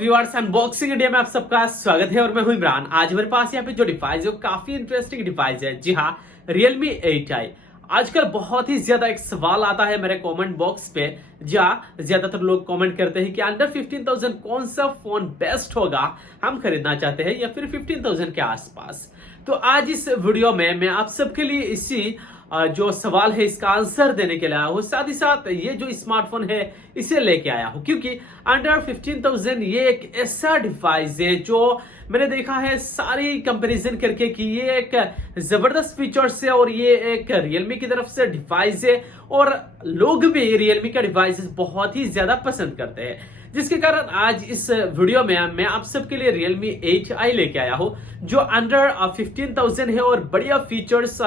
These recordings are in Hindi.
व्यूअर्स, अनबॉक्सिंग इंडिया में आप सबका स्वागत है और मैं हूं इमरान। आज मेरे पास यहाँ पे जो डिवाइस है वो काफी इंटरेस्टिंग डिवाइस है। जी हाँ, Realme 8i। आजकल बहुत ही ज्यादा एक सवाल आता है मेरे कमेंट बॉक्स पे, जहाँ ज्यादातर लोग कमेंट करते हैं कि अंडर 15,000 कौन सा फोन बेस्ट होगा, हम खरीदना चाहते हैं, या फिर 15,000 के आसपास। तो आज इस वीडियो में मैं आप सबके लिए इसी जो सवाल है इसका आंसर देने के लिए आया हूँ। साथ ही साथ ये जो स्मार्टफोन है इसे लेके आया हूँ, क्योंकि अंडर 15,000 ये एक ऐसा डिवाइस है जो मैंने देखा है सारी कंपैरिजन करके कि ये एक जबरदस्त फीचर्स है और ये एक Realme की तरफ से डिवाइस है और लोग भी Realme का डिवाइस बहुत ही ज्यादा पसंद करते हैं, जिसके कारण आज इस वीडियो में मैं आप सबके लिए Realme 8i लेके आया हूं जो अंडर 15,000 है और बढ़िया फीचर्स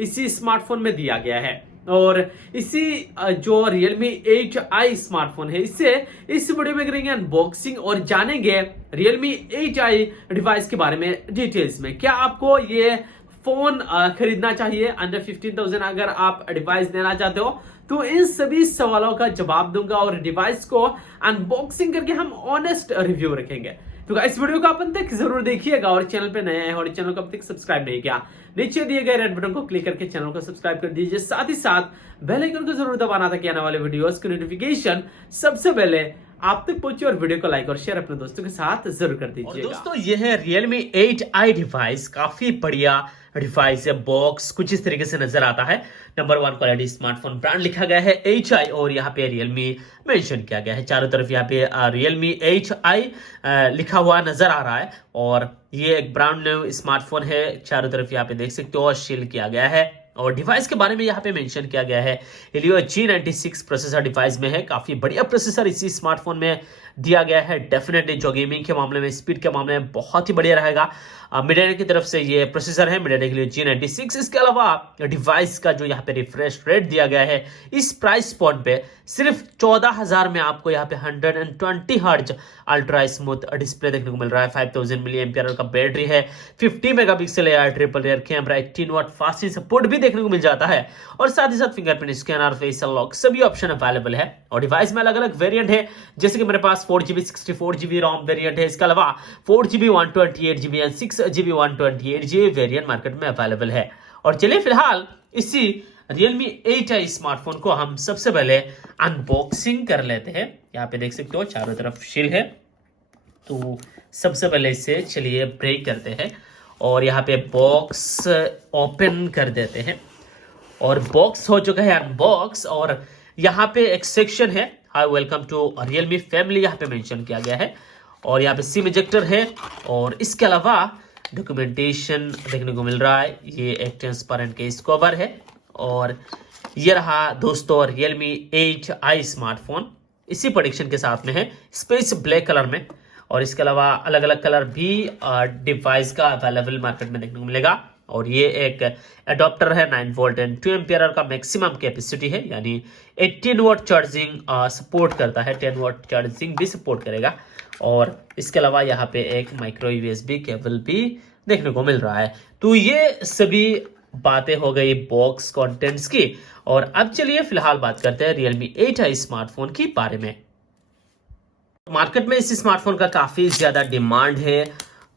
इसी स्मार्टफोन में दिया गया है। और इसी जो Realme 8i स्मार्टफोन है इससे इस वीडियो में करेंगे अनबॉक्सिंग और जानेंगे Realme 8i डिवाइस के बारे में डिटेल्स में। क्या आपको ये फोन खरीदना चाहिए अंडर 15,000 अगर आप डिवाइस लेना चाहते हो, तो इन सभी सवालों का जवाब दूंगा और डिवाइस को अनबॉक्सिंग करके हम ऑनेस्ट रिव्यू रखेंगे। तो इस वीडियो को आप अंत तक जरूर देखिएगा और चैनल पे नए हैं और चैनल को अब तक सब्सक्राइब नहीं किया, नीचे दिए गए रेड बटन को क्लिक करके चैनल को सब्सक्राइब कर दीजिए। साथ ही साथ बेल आइकन को जरूर दबाना ताकि आने वाले वीडियोस की नोटिफिकेशन सबसे पहले आप तक पहुंचे और वीडियो को लाइक और शेयर अपने दोस्तों के साथ जरूर कर दीजिएगा। दोस्तों ये है Realme 8i डिवाइस, काफी बढ़िया डिवाइस है। बॉक्स कुछ इस तरीके से नजर आता है। नंबर 1 क्वालिटी स्मार्टफोन ब्रांड लिखा गया है 8i और यहाँ पे Realme मेंशन किया गया है। चारों तरफ यहाँ पे Realme 8i लिखा हुआ नजर आ रहा है और ये एक ब्रांड न्यू स्मार्टफोन है। चारों तरफ यहाँ पे देख सकते हो शील किया गया है और डिवाइस के बारे में यहाँ पे मेंशन किया गया है Helio G96 प्रोसेसर डिवाइस में है। काफी बढ़िया प्रोसेसर इसी स्मार्टफोन में दिया गया है। डेफिनेटली जो गेमिंग के मामले में, स्पीड के मामले में बहुत ही बढ़िया रहेगा। मीडियाटेक की तरफ से ये प्रोसेसर है, मीडियाटेक Helio G96। इसके अलावा डिवाइस का जो यहाँ पे रिफ्रेश रेट दिया गया है इस प्राइस पॉइंट पे सिर्फ 14,000 में आपको यहाँ पे 120 हर्ट्ज अल्ट्रा स्मूथ डिस्प्ले देखने को मिल रहा है। 5000 मिली एम्पियर का बैटरी है, 50 megapixel AR triple rear camera, 18 watt fast charging support भी देखने को मिल जाता है और साथ ही साथ फिंगरप्रिंट स्कैनर, फेस अनलॉक सभी ऑप्शन अवेलेबल है। और डिवाइस में अलग अलग वेरिएंट है, जैसे कि मेरे पास 4GB 64GB रोम वेरिएंट है। इसके अलावा 4GB 128GB and 6GB 128GB variant market में अवेलेबल है। और चलिए फिलहाल इसी Realme 8i स्मार्टफोन को हम सबसे पहले अनबॉक्सिंग कर लेते हैं। यहाँ पे देख सकते हो चारों तरफ शील है, तो सबसे पहले इसे चलिए ब्रेक करते हैं और यहाँ पे बॉक्स ओपन कर देते हैं। और बॉक्स हो चुका है अनबॉक्स और यहाँ पे एक सेक्शन है hi welcome to Realme family, यहाँ पे मेंशन किया गया है और यहाँ पे सिम इजेक्टर है और इसके अलावा डॉक्यूमेंटेशन देखने को मिल रहा है। ये एक ट्रांसपेरेंट केस कवर है और ये रहा दोस्तों Realme 8i स्मार्टफोन इसी प्रोडक्शन के साथ में है, स्पेस ब्लैक कलर में। और इसके अलावा अलग अलग कलर भी डिवाइस का अवेलेबल मार्केट में देखने को मिलेगा। और ये एक अडॉप्टर है 9 वोल्ट एंड 2 एम्पियर का मैक्सिमम कैपेसिटी है, यानी 18 वाट चार्जिंग सपोर्ट करता है, 10 वाट चार्जिंग भी सपोर्ट करेगा। और इसके अलावा यहाँ पे एक माइक्रो यूएसबी केबल भी देखने को मिल रहा है। तो ये सभी बातें हो गई बॉक्स कंटेंट्स की और अब चलिए फिलहाल बात करते हैं Realme 8i स्मार्टफोन के बारे में। मार्केट में इस स्मार्टफोन का काफी ज्यादा डिमांड है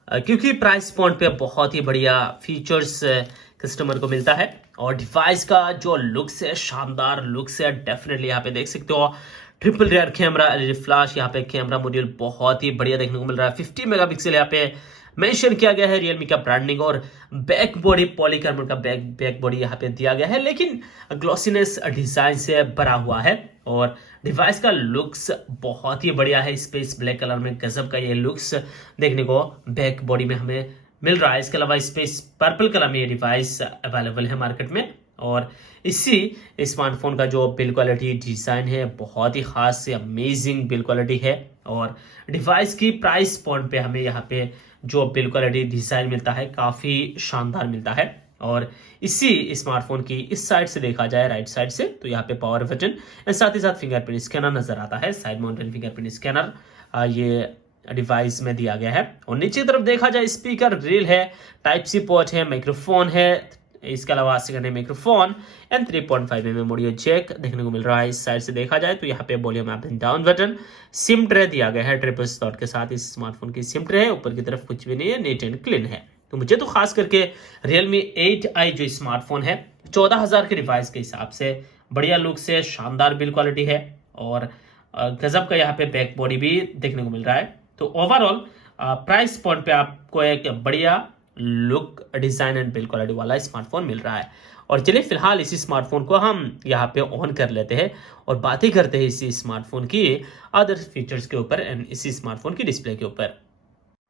क्योंकि प्राइस पॉइंट पे बहुत ही बढ़िया फीचर्स कस्टमर को मिलता है और डिवाइस का जो लुक्स है, शानदार लुक्स है। डेफिनेटली यहाँ पे देख सकते हो triple rear camera, LED flash, यहाँ पे कैमरा मॉड्यूल बहुत ही बढ़िया देखने को मिल रहा है। 50 मेगापिक्सल यहाँ पे मेंशन किया गया है Realme का ब्रांडिंग और बैक बॉडी पॉलीकार्बन का बैक बॉडी यहाँ पे दिया गया है, लेकिन ग्लॉसीनेस डिजाइन से भरा हुआ है। और डिवाइस का लुक्स बहुत ही बढ़िया है, स्पेस ब्लैक कलर में गजब का ये लुक्स देखने को बैक बॉडी में हमें मिल रहा है। इसके अलावा स्पेस पर्पल कलर में ये डिवाइस अवेलेबल है मार्केट में। और इसी स्मार्टफोन का जो बिल्ड क्वालिटी डिजाइन है बहुत ही खास से अमेजिंग बिल्ड क्वालिटी है और डिवाइस की प्राइस पॉइंट पे हमें यहाँ पे जो बिल्ड क्वालिटी डिजाइन मिलता है काफी शानदार मिलता है। और इसी स्मार्टफोन की इस साइड से देखा जाए, राइट साइड से, तो यहाँ पे पावर बटन और साथ ही साथ फिंगरप्रिंट स्कैनर नजर आता है। साइड माउंटेड फिंगरप्रिंट स्कैनर ये डिवाइस में दिया गया है। और नीचे की तरफ देखा जाए स्पीकर ग्रिल है, टाइप सी पोर्ट है, माइक्रोफोन है, इसके अलावा secondary microphone and 3.5 mm audio jack देखने को मिल रहा है। इस साइड से देखा जाए तो यहाँ पे volume up and down button, SIM tray दिया गया है ट्रिपल स्लॉट के साथ। इस स्मार्टफोन की सिम ट्रे है, ऊपर की तरफ कुछ भी नहीं है, नीट एंड क्लीन है। तो मुझे तो खास करके Realme 8i जो स्मार्टफोन है 14,000 के डिवाइस के हिसाब से बढ़िया लुक से, शानदार बिल्ड क्वालिटी है और गजब का यहाँ पे बैक बॉडी भी देखने को मिल रहा है। तो ओवरऑल प्राइस पॉइंट पे आपको एक बढ़िया look, design and build quality वाला स्मार्टफोन मिल रहा है। और चलिए फिलहाल इसी स्मार्टफोन को हम यहाँ पे ऑन कर लेते हैं और बातें करते हैं इसी स्मार्टफोन की अदर फीचर्स के ऊपर एंड इसी स्मार्टफोन की डिस्प्ले के ऊपर।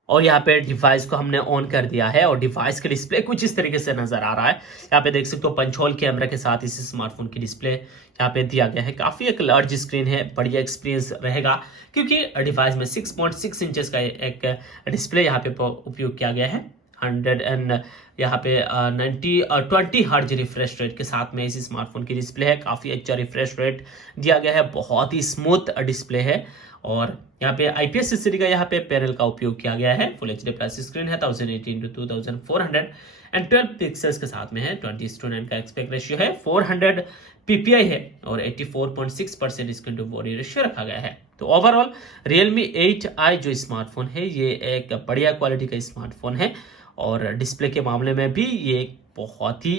और यहाँ पे डिवाइस को हमने ऑन कर दिया है और डिवाइस का डिस्प्ले कुछ इस तरीके से नजर आ रहा है। यहाँ पे देख सकते हो पंच होल कैमरा के साथ इस स्मार्टफोन की डिस्प्ले यहाँ पे दिया गया है। काफी एक लार्ज स्क्रीन है, बढ़िया एक्सपीरियंस रहेगा क्योंकि डिवाइस में 6.6 इंचेस का एक डिस्प्ले यहाँ पे उपयोग किया गया है। 100 एंड यहाँ पे 20 हर्ट्ज रिफ्रेश रेट के साथ में इस स्मार्टफोन की डिस्प्ले है। काफी अच्छा रिफ्रेश रेट दिया गया है, बहुत ही स्मूथ डिस्प्ले है। और यहाँ पे IPS एलसीडी का यहाँ पे पैनल का उपयोग किया गया है। फुल HD प्लस स्क्रीन है, 1080x2400 एंड 12 पिक्सल्स के साथ में है। 20:9 का एस्पेक्ट रेशियो है, 400 PPI है और 84.6% स्क्रीन टू बॉडी रेशियो रखा गया है। तो ओवरऑल Realme 8i जो स्मार्टफोन है ये एक बढ़िया क्वालिटी का स्मार्टफोन है और डिस्प्ले के मामले में भी ये एक बहुत ही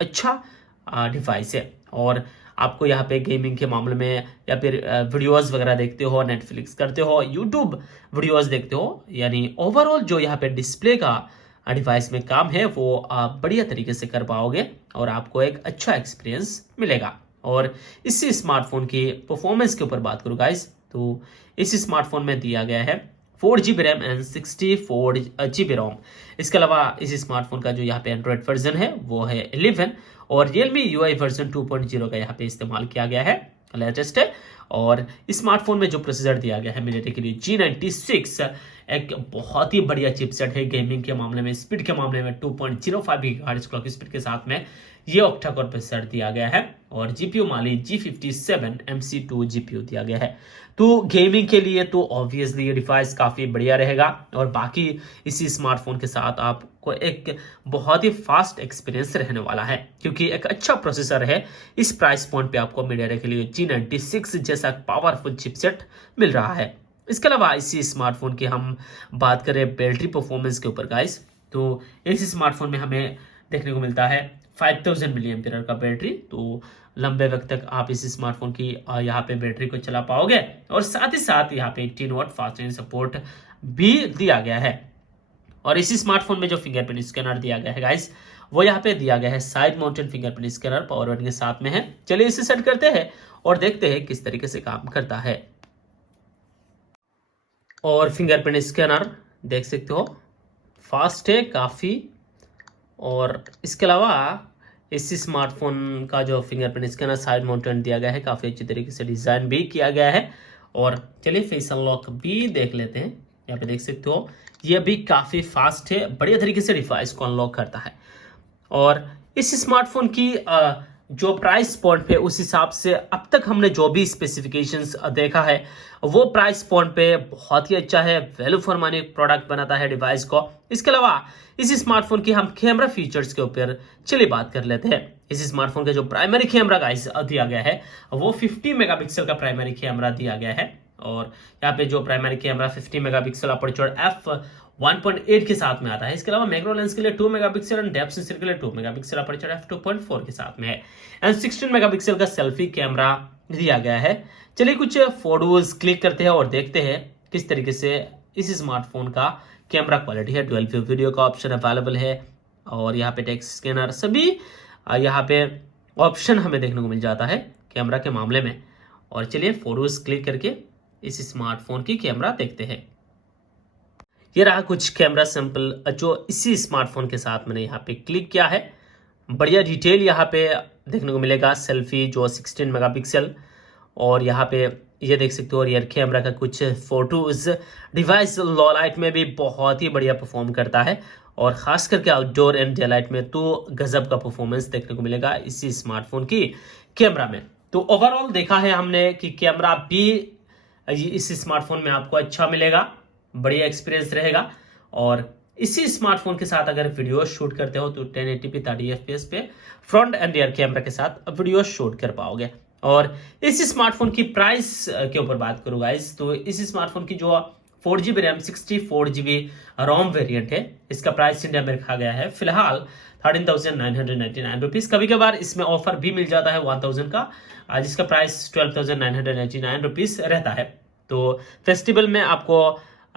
अच्छा डिवाइस है। और आपको यहाँ पे गेमिंग के मामले में या फिर वीडियोस वगैरह देखते हो, नेटफ्लिक्स करते हो, यूट्यूब वीडियोस देखते हो, यानी ओवरऑल जो यहाँ पे डिस्प्ले का डिवाइस में काम है वो आप बढ़िया तरीके से कर पाओगे और आपको एक अच्छा एक्सपीरियंस मिलेगा। और इसी स्मार्टफोन की परफॉर्मेंस के ऊपर बात करूँ गाइस तो इस स्मार्टफोन में दिया गया है 4GB रैम एंड 64GB रोम। इसके अलावा इस स्मार्टफोन का जो यहाँ पे एंड्रॉइड वर्जन है वो है 11 और Realme UI वर्जन 2.0 का यहाँ पे इस्तेमाल किया गया है, लेटेस्ट है। और स्मार्टफोन में जो प्रोसेसर दिया गया है MediaTek के लिए G96 एक बहुत ही बढ़िया चिपसेट है। गेमिंग के मामले में, स्पीड के मामले में 2.05 GHz क्लॉक स्पीड के साथ में ये ऑक्टा कोर प्रोसेसर दिया गया है और जीपीयू माली G57 MC2 जीपीयू दिया गया है। तो गेमिंग के लिए तो ऑब्वियसली ये डिवाइस काफी बढ़िया रहेगा और बाकी इसी स्मार्टफोन के साथ आपको एक बहुत ही फास्ट एक्सपीरियंस रहने वाला है क्योंकि एक अच्छा प्रोसेसर है। इस प्राइस पॉइंट पे आपको MediaTek के लिए G96 जैसा पावरफुल चिपसेट मिल रहा है। इसके अलावा इसी स्मार्टफोन की हम बात करें बैटरी परफॉर्मेंस के ऊपर गाइस तो इस स्मार्टफोन में हमें देखने को मिलता है 5000 mAh का बैटरी। तो लंबे वक्त तक आप इस स्मार्टफोन की यहाँ पे बैटरी को चला पाओगे और साथ ही साथ यहाँ पे 18 वाट फास्ट चार्जिंग सपोर्ट भी दिया गया है। और इसी स्मार्टफोन में जो फिंगरप्रिंट स्कैनर दिया गया है गाइस वो यहाँ पे दिया गया है side mounted fingerprint scanner, power button के साथ में है। चलिए इसे सेट करते हैं और देखते हैं किस तरीके से काम करता है। और फिंगरप्रिंट स्कैनर देख सकते हो फास्ट है काफी। और इसके अलावा इस स्मार्टफोन का जो फिंगरप्रिंट स्कैनर साइड माउंटेड दिया गया है, काफी अच्छी तरीके से डिजाइन भी किया गया है। और चलिए फेस अनलॉक भी देख लेते हैं। यहाँ पे देख सकते हो ये भी काफी फास्ट है, बढ़िया तरीके से डिवाइस को अनलॉक करता है। और इस स्मार्टफोन की जो प्राइस पॉइंट पे उस हिसाब से अब तक हमने जो भी स्पेसिफिकेशंस देखा है वो प्राइस पॉइंट पे बहुत ही अच्छा है, वैल्यू फॉर मनी प्रोडक्ट बनाता है डिवाइस को। इसके अलावा इस स्मार्टफोन की हम कैमरा फीचर्स के ऊपर चलिए बात कर लेते हैं। इस स्मार्टफोन का जो प्राइमरी कैमरा गाइस दिया गया है वो 50 मेगापिक्सल का प्राइमरी कैमरा दिया गया है। और यहाँ पे जो primary camera 50 megapixel aperture f1.8 के साथ में आता है। इसके अलावा मैक्रो लेंस के लिए 2 मेगापिक्सल एंड डेप्थ सेंसर के लिए 2 मेगापिक्सल अपर्चर f2.4 के साथ में है एंड 16 मेगापिक्सल का सेल्फी कैमरा दिया गया है। चलिए कुछ फोटोज क्लिक करते हैं और देखते हैं किस तरीके से इस स्मार्टफोन का कैमरा क्वालिटी है। डुअल व्यू वीडियो का ऑप्शन अवेलेबल है और यहाँ पे टेक्स्ट स्कैनर सभी यहाँ पे ऑप्शन हमें देखने को मिल जाता है कैमरा के मामले में। और चलिए फोटोज क्लिक करके इस स्मार्टफोन की कैमरा देखते हैं। ये रहा कुछ कैमरा सैंपल जो इसी स्मार्टफोन के साथ मैंने यहाँ पे क्लिक किया है। बढ़िया डिटेल यहाँ पे देखने को मिलेगा, सेल्फी जो 16 मेगापिक्सल और यहाँ पे ये देख सकते हो रियर कैमरा का कुछ फोटोज। डिवाइस लो लाइट में भी बहुत ही बढ़िया परफॉर्म करता है और खास करके आउटडोर एंड डे लाइट में तो गजब का परफॉर्मेंस देखने को मिलेगा इसी स्मार्टफोन की कैमरा में। तो ओवरऑल देखा है हमने कि कैमरा भी इस स्मार्टफोन में आपको अच्छा मिलेगा, बढ़िया एक्सपीरियंस रहेगा। और इसी स्मार्टफोन के साथ अगर वीडियो शूट करते हो तो 1080p 30 fps पे फ्रंट एंड रियर कैमरा के साथ वीडियो शूट कर पाओगे। और इस स्मार्टफोन की प्राइस के ऊपर बात करूँ गाइस, तो इस स्मार्टफोन की जो 4GB रैम 64GB रोम वेरिएंट है, इसका प्राइस इंडिया में रखा गया है फिलहाल 13,999 रुपीज। कभी कभार इसमें ऑफर भी मिल जाता है 1000 का, जिसका प्राइस 12,999 रुपीज रहता है। तो फेस्टिवल में आपको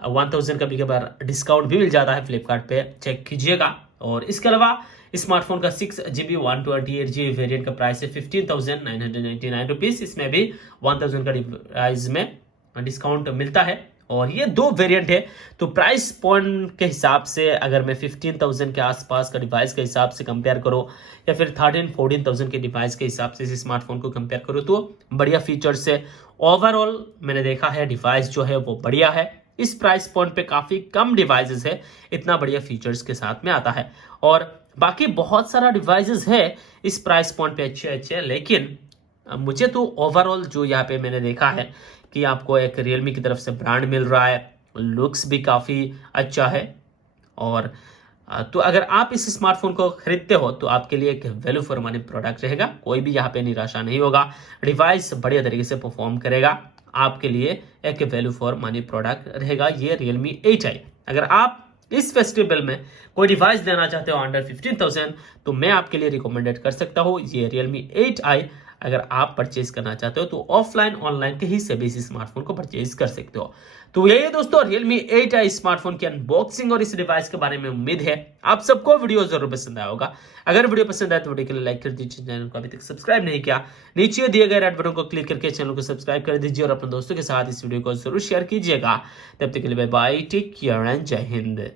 1000 कभी कभार डिस्काउंट भी मिल जाता है फ्लिपकार्ट पे, चेक कीजिएगा। और इसके अलावा स्मार्टफोन का 6GB 128GB वेरिएंट का प्राइस है 15,999 रुपीज। इसमें भी 1000 का प्राइस में डिस्काउंट मिलता है। और ये दो वेरिएंट है, तो प्राइस पॉइंट के हिसाब से अगर मैं 15,000 के आसपास का डिवाइस के हिसाब से कंपेयर करूं या फिर 13-14,000 के डिवाइस के हिसाब से इस स्मार्टफोन को कंपेयर करूं तो बढ़िया फीचर्स है। ओवरऑल मैंने देखा है डिवाइस जो है वो बढ़िया है। इस प्राइस पॉइंट पे काफी कम डिवाइसेस है इतना बढ़िया फीचर्स के साथ में आता है। और बाकी बहुत सारा डिवाइसेस है इस प्राइस पॉइंट पे अच्छे, लेकिन मुझे तो ओवरऑल जो यहाँ पे मैंने देखा है कि आपको एक रियलमी की तरफ से ब्रांड मिल रहा है, लुक्स भी काफ़ी अच्छा है। और तो अगर आप इस स्मार्टफोन को खरीदते हो तो आपके लिए एक वैल्यू फॉर मनी प्रोडक्ट रहेगा, कोई भी यहाँ पे निराशा नहीं होगा। डिवाइस बढ़िया तरीके से परफॉर्म करेगा, आपके लिए एक वैल्यू फॉर मनी प्रोडक्ट रहेगा ये Realme 8i। अगर आप इस फेस्टिवल में कोई डिवाइस लेना चाहते हो अंडर 15,000 तो मैं आपके लिए रिकमेंडेड कर सकता हूँ ये Realme 8i। अगर आप परचेज करना चाहते हो तो ऑफलाइन ऑनलाइन कहीं से भी इस स्मार्टफोन को परचेज कर सकते हो। तो यही है दोस्तों Realme 8i स्मार्टफोन की अनबॉक्सिंग और इस डिवाइस के बारे में। उम्मीद है आप सबको वीडियो जरूर पसंद आया होगा। अगर वीडियो पसंद आए तो वीडियो के लिए लाइक कर दीजिए, चैनल को अभी तक सब्सक्राइब नहीं किया नीचे दिए गए रेड बटन को क्लिक करके चैनल को सब्सक्राइब कर दीजिए और अपने दोस्तों के साथ इस वीडियो को जरूर शेयर कीजिएगा। तब तक के लिए bye bye, take care and जय हिंद।